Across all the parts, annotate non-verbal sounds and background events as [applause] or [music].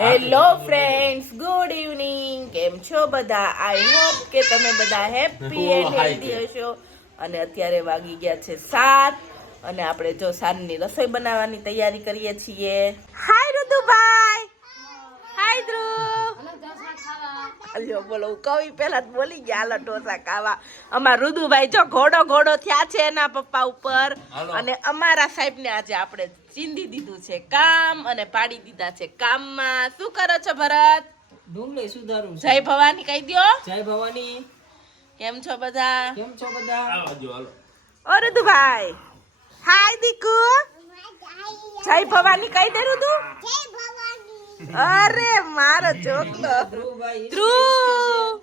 Hello friends good evening કેમ છો બધા? આઈ હોપ કે તમે બધા હેપી એન્ડ હેલ્ધી હશો. અને અત્યારે વાગી ગયા છે સાત. અને આપણે જો સાંજની રસોઈ બનાવવાની તૈયારી કરીએ છીએ. હાય ઋતુભાઈ હાય ધ્રુવ અલ્યો બોલો કવિ પહેલા જ બોલી ગયા હાલો ઢોસા ખાવા. અમાર રુદુભાઈ જો ઘોડો ઘોડો થયા છે એના પપ્પા ઉપર. અને અમારા સાહેબ ને આજે આપણે ચીંધી દીધું છે કામ અને પાડી દીધા છે કામમાં. શું કરો છો ભરત? ડુંગળી સુધારું જય ભવાની કહી દ્યો. જય ભવાની. કેમ છો બધા? કેમ છો બધા? ઓ રુદુભાઈ. હાય દીકુ. જય ભવાની કહી દે રુદુ. અરે મારો ચોકલો ધ્રુવ!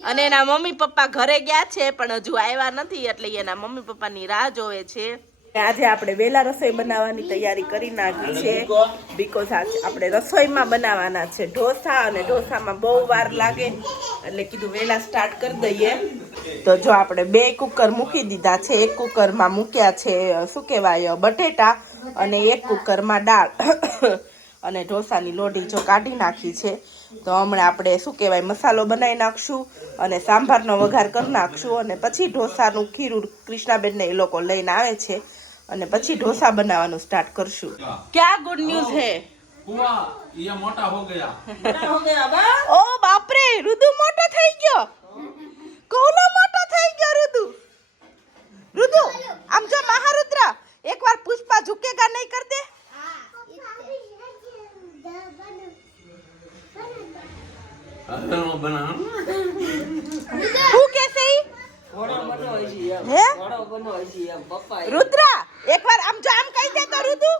અને એના મમ્મી પપ્પા ઘરે ગયા છે, પણ હજુ આવ્યા નથી, એટલે એના મમ્મી પપ્પાની રાહ જોવે છે. આજે આપણે વેલા રસોઈ બનાવવાની તૈયારી કરી નાખી છે બીકોઝ આજે આપણે રસોઈમાં બનાવવાના છે ઢોસા, અને ઢોસામાં બહુ વાર લાગે, એટલે કીધું વેલા સ્ટાર્ટ કરી દઈએ. તો જો આપણે બે કુકર મૂકી દીધા છે, એક કુકરમાં મૂક્યા છે, શું કહેવાય, બટેટા, અને એક કુકરમાં દાળ. અને ઢોસાની લોઢી જો કાઢી નાખી છે તો હમણાં આપણે શું કહેવાય મસાલો બનાવી નાખશું અને સાંભારનો વઘાર કરી નાખશું અને પછી ઢોસાનું ખીરું કૃષ્ણાબેનને એ લોકો લઈને આવે છે અને પછી ઢોસા બનાવવાનું સ્ટાર્ટ કરશું. ક્યાં ગુડ ન્યૂઝ હે? ઓ બાપ રે મોટો થઈ ગયો. કોલો મોટો થઈ ગયો રુદુ. રુદુ આમ જો મહારુદ્ર એકવાર પુષ્પા ઝુકેગા નહીં કર દે. હું કેસે હે? રુદ્રા એકવાર આમ જો આમ કહી દે તો રુદુ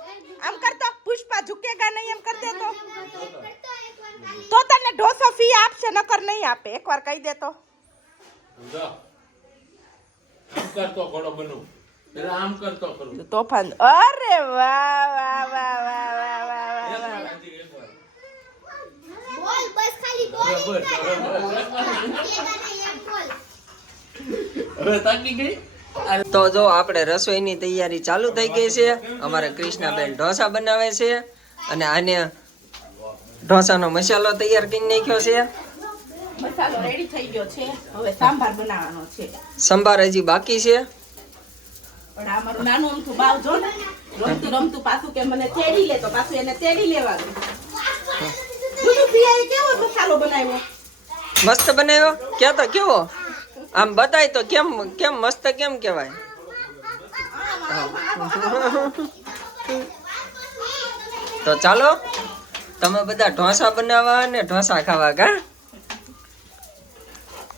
આમ કરતો પુષ્પા ઝુકેગા નહીં એમ કરી દે તો. તને ઢોસો ફી આપશે નકર નહીં આપે. એકવાર કહી દે તોફાન. અરે વાહ વાહ વાહ વાહ વાહ વાહ વાહ બરાબર, બરાબર. હવે તાકી ગઈ તો જો આપણે રસોઈની તૈયારી ચાલુ થઈ ગઈ છે. અમારે કૃષ્ણાબેન ઢોસા બનાવે છે અને આને ઢોસાનો મસાલો તૈયાર કરી નાખ્યો છે. મસાલો રેડી થઈ ગયો છે. હવે સાંભાર બનાવવાનો છે. સંભાર હજી બાકી છે. પણ આ મારું નાનું અમથું બાવ જો ને રમતું રમતું પાછું કે મને તેડી લે તો પાછું એને તેડી લેવાનું. મસાલો બનાવ્યો. મસ્ત બનાવ્યો? કે તો કેવો? આમ બતાય તો કેમ કેમ મસ્ત કેમ કહેવાય? તો ચાલો તમે બધા ઢોસા બનાવવા અને ઢોસા ખાવા કા?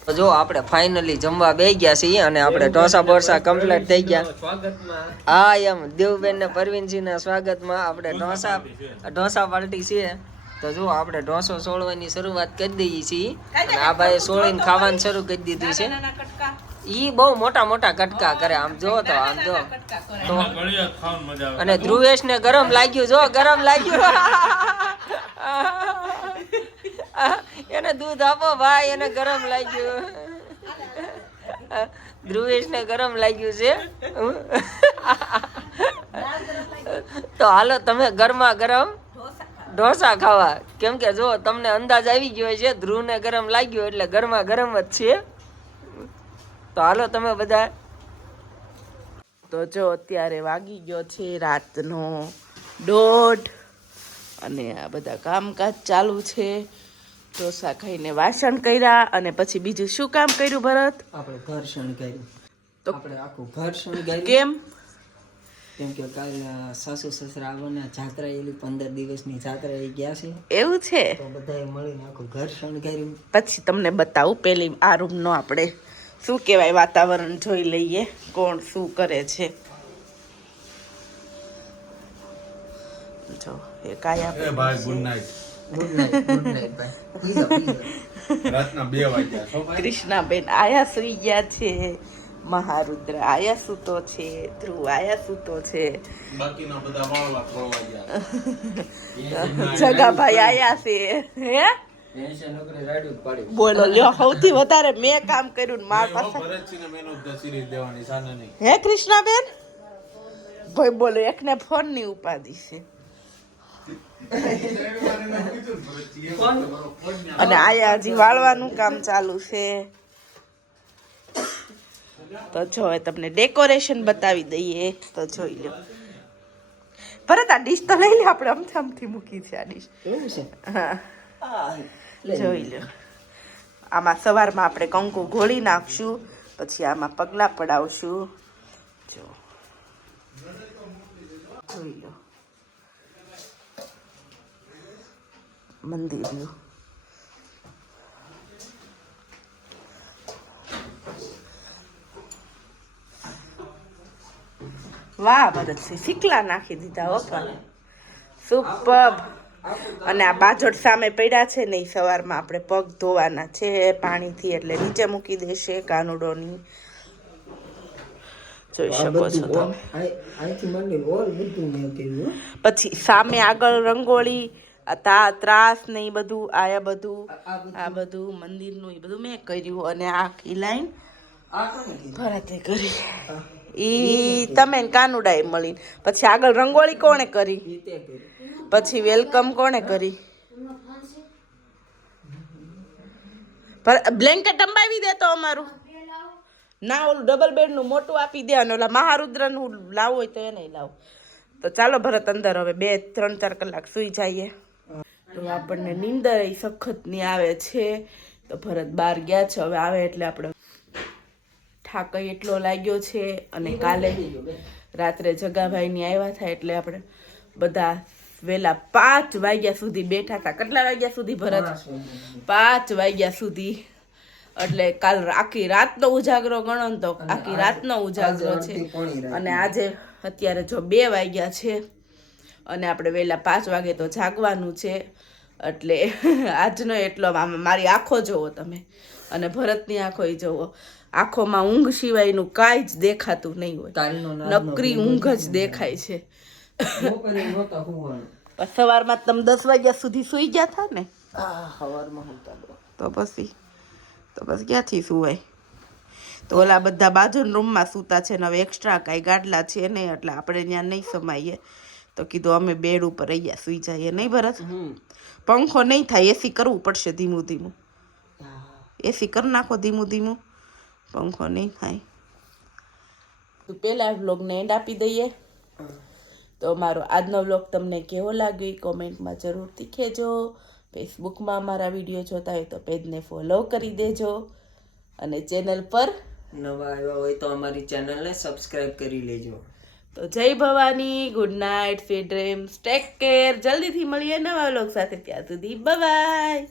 તો જો આપણે ફાઇનલી જમવા બે ગયા છીએ અને આપણે ઢોસા બોરસા કમ્પ્લીટ થઈ ગયા. હા એમ દેવબેન ને પરવીનજી ના સ્વાગતમાં આપણે ઢોસા ઢોસા પાર્ટી છે તો જો આપણે ઢોસો સોળવાની શરૂઆત કરી દઈએ છીએ. અને આ ભાઈ સોળીને ખાવાનું શરૂ કરી દીધું છે. ઈ બહુ મોટા મોટા કટકા કરે આમ જો તો આમ જો. તો ગળિયા ખાવાનું મજા આવે. અને ધ્રુવેશ ને ગરમ લાગ્યું જો ગરમ લાગ્યું. એને દૂધ આપો ભાઈ એને ગરમ લાગ્યું. ધ્રુવેશ ને ગરમ લાગ્યું છે. તો હાલો તમે ગરમા ગરમ ઢોસા ખાવા. કેમ કે જો તમને અંદાજ આવી ગયો છે ધ્રુવ ને ગરમ લાગ્યો એટલે ગરમા ગરમ જ છે. તો હાલો તમે બધા. તો જો અત્યારે વાગી ગયો છે રાતનો દોઢ. અને આ બધા કામકાજ ચાલુ છે. ઢોસા ખાઈને વાસણ કર્યા અને પછી બીજું શું કામ કર્યું ભરત? આપણે ઘર શણગાર્યું તો- આપણે આખું ઘર શણગાર્યું કેમ? કેમ કે કાલ સાસુ સસરા આવવાના જાત્રા એલી પંદર દિવસની જાત્રા એ ગયા છે. એવું છે? તો બધાએ મળીને આખું ઘર શણગાર્યું. પછી તમને બતાવું પેલી આ રૂમનો આપણે શું કહેવાય વાતાવરણ જોઈ લઈએ કોણ શું કરે છે. જો એ કાયા એ ભાઈ ગુડ નાઇટ. કૃષ્ણાબેન આયા સુઈ ગયા છે. મહારુદ્ર આયા સૂતો છે ધ્રુવ આયા સૂતો છે. બાકીના બધા વાળવા ફરવા ગયા જગાભાઈ આયા છે. હે. બોલો લ્યો સૌથી વધારે મેં કામ કર્યું ને માર પાસે. હે કૃષ્ણાબેન? ભાઈ બોલો એકને ફોનની ઉપાધિ છે. [laughs] અને આયા હજી વાળવાનું કામ ચાલુ છે. તો જો હવે તમને ડેકોરેશન બતાવી દઈએ. તો જોઈ લો. ભરત આ ડીશ તો લઈ લે આપણે અમથી અમથી મૂકી છે આ ડીશ હા. જોઈ લો. આમાં સવારમાં આપણે કંકુ ઘોળી નાખશું પછી આમાં પગલાં પડાવશું. જો. જોઈ લો. મંદિર વાહ ભરતસિંહ શીકલા નાખી દીધા હો પણ સુપર અને આ બાજોટ સામે પડ્યા છે ને સવારમાં આપણે પગ ધોવાના છે પાણીથી એટલે નીચે મૂકી દેશે કાનુડોની જોઈ શકો છો તમે. પછી સામે આગળ રંગોળી તા ત્રાસ ને એ બધું આયા બધું આ બધું. મંદિરનું એ બધું મેં કર્યું. અને આખી લાઈન ભરાતે કરી. ઈ તમે કાનુડાએ મળીને. પછી આગળ રંગોળી કોણે કરી? પછી વેલકમ કોણે કરી? બ્લેન્કેટ અંબાવી દે તો અમારું. ના ઓલું ડબલ બેડનું મોટું આપી દે અને ઓલા મહારુદ્રનું લાવવું હોય તો એને લાવો. તો ચાલો ભરત અંદર હવે બે ત્રણ ચાર કલાક સુઈ જઈએ. તો આપણને નીંદર એ સખતની આવે છે. તો ભરત બહાર ગયા છે. હવે આવે એટલે આપણે થાક એટલો લાગ્યો છે અને કાલે રાત્રે જગાભાઈની આવ્યા હતા એટલે આપણે બધા વેલા પાંચ વાગ્યા સુધી બેઠા હતા. કેટલા વાગ્યા સુધી ભરત? પાંચ વાગ્યા. સુધી. એટલે કાલ આખી રાતનો ઉજાગરો ગણો ને તો આખી રાતનો ઉજાગરો છે. અને આજે અત્યારે જો બે વાગ્યા છે અને આપણે વહેલા પાંચ વાગે તો જાગવાનું છે. એટલે [laughs] આજનો એટલો મારી આંખો જોવો તમે. અને ભરતની આંખો જોવો આંખોમાં ઊંઘ સિવાયનું કાંઈ જ દેખાતું નહીં હોય. નકરી ઊંઘ જ દેખાય છે. સવારમાં તમે દસ વાગ્યા સુધી સુઈ ગયા હતા ને. તો પછી તો બસ ક્યાંથી સુવાય? તો ઓલા બધા બાજુના રૂમમાં સૂતા છે ને હવે એક્સ્ટ્રા કાંઈ ગાડલા છે નહીં એટલે આપણે ત્યાં નહીં સમાઈએ. તો કીધું અમે બેડ ઉપર અહીંયા સુઈ જઈએ. નહીં ભરત? પંખો નહીં થાય એસી કરવું પડશે ધીમું ધીમું. હા. એસી કરી નાખો ધીમું ધીમું. પંખો નહીં થાય. તો પહેલા વ્લોગને એન્ડ આપી દઈએ. તો મારો આજનો વ્લોગ તમને કેવો લાગ્યો એ કોમેન્ટમાં જરૂરથી કહેજો. ફેસબુકમાં અમારા વીડિયો જોતા હોય તો પેજને ફોલો કરી દેજો. અને ચેનલ પર નવા આવ્યા હોય તો અમારી ચેનલને સબસ્ક્રાઈબ કરી લેજો. તો જય Bhavani good night sweet dreams take care જલ્દીથી મળીએ નવા લોક સાથે ત્યાં સુધી. બાય